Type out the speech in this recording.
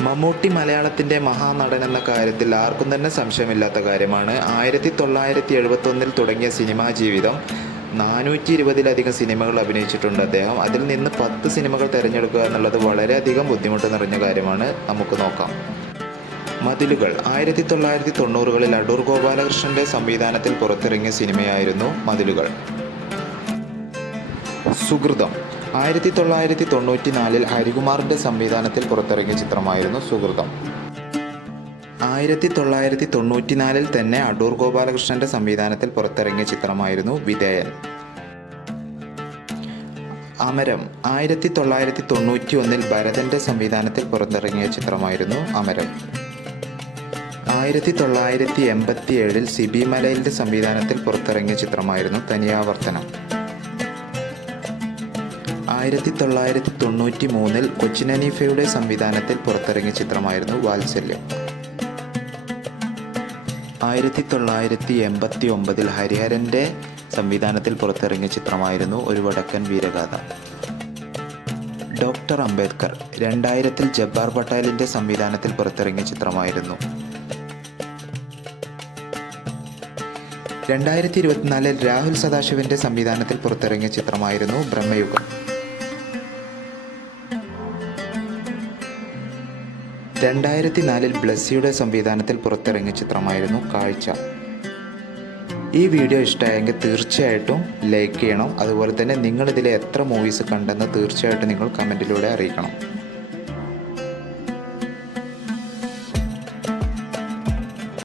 മമ്മൂട്ടി മലയാളത്തിന്റെ മഹാനടൻ എന്ന കാര്യത്തിൽ ആർക്കും തന്നെ സംശയമില്ലാത്ത കാര്യമാണ്. ആയിരത്തി തൊള്ളായിരത്തി എഴുപത്തൊന്നിൽ തുടങ്ങിയ സിനിമാ ജീവിതം നാനൂറ്റി ഇരുപതിലധികം സിനിമകൾ അഭിനയിച്ചിട്ടുണ്ട് അദ്ദേഹം. അതിൽ നിന്ന് പത്ത് സിനിമകൾ തിരഞ്ഞെടുക്കുക എന്നുള്ളത് വളരെയധികം ബുദ്ധിമുട്ട് നിറഞ്ഞ കാര്യമാണ്. നമുക്ക് നോക്കാം. മതിലുകൾ. ആയിരത്തി തൊള്ളായിരത്തി തൊണ്ണൂറുകളിൽ അടൂർ ഗോപാലകൃഷ്ണന്റെ സംവിധാനത്തിൽ പുറത്തിറങ്ങിയ സിനിമയായിരുന്നു മതിലുകൾ. സുഹൃതം. ആയിരത്തി തൊള്ളായിരത്തി തൊണ്ണൂറ്റി നാലിൽ ഹരികുമാറിന്റെ സംവിധാനത്തിൽ പുറത്തിറങ്ങിയ ചിത്രമായിരുന്നു സുഹൃതം. ആയിരത്തി തൊള്ളായിരത്തി തൊണ്ണൂറ്റിനാലിൽ തന്നെ അടൂർ ഗോപാലകൃഷ്ണന്റെ സംവിധാനത്തിൽ പുറത്തിറങ്ങിയ ചിത്രമായിരുന്നു വിധേയൻ. അമരം ആയിരത്തി തൊള്ളായിരത്തി തൊണ്ണൂറ്റി ഒന്നിൽ ഭരതന്റെ സംവിധാനത്തിൽ പുറത്തിറങ്ങിയ ചിത്രമായിരുന്നു അമരം. ആയിരത്തി തൊള്ളായിരത്തി എൺപത്തി ഏഴിൽ സിബി മലയിലിന്റെ സംവിധാനത്തിൽ പുറത്തിറങ്ങിയ ചിത്രമായിരുന്നു തനിയാവർത്തനം. ആയിരത്തി തൊള്ളായിരത്തി തൊണ്ണൂറ്റി മൂന്നിൽ കൊച്ചിൻ ഹനീഫയുടെ സംവിധാനത്തിൽ പുറത്തിറങ്ങിയ ചിത്രമായിരുന്നു വാത്സല്യം. ആയിരത്തി തൊള്ളായിരത്തി എൺപത്തി ഒമ്പതിൽ ഹരിഹരന്റെ സംവിധാനത്തിൽ പുറത്തിറങ്ങിയ ചിത്രമായിരുന്നു ഒരു വടക്കൻ വീരഗാഥ. ഡോക്ടർ അംബേദ്കർ രണ്ടായിരത്തിൽ ജബ്ബാർ പട്ടേലിന്റെ സംവിധാനത്തിൽ പുറത്തിറങ്ങിയ ചിത്രമായിരുന്നു. രണ്ടായിരത്തി ഇരുപത്തിനാലിൽ രാഹുൽ സദാശിവന്റെ സംവിധാനത്തിൽ പുറത്തിറങ്ങിയ ചിത്രമായിരുന്നു ബ്രഹ്മയുഗം. രണ്ടായിരത്തി നാലിൽ ബ്ലസ്സിയുടെ സംവിധാനത്തിൽ പുറത്തിറങ്ങിയ ചിത്രമായിരുന്നു കാഴ്ച. ഈ വീഡിയോ ഇഷ്ടമായെങ്കിൽ തീർച്ചയായിട്ടും ലൈക്ക് ചെയ്യണം. അതുപോലെ തന്നെ നിങ്ങളിതിലെ എത്ര മൂവീസ് കണ്ടെന്ന് തീർച്ചയായിട്ടും നിങ്ങൾ കമന്റിലൂടെ അറിയിക്കണം.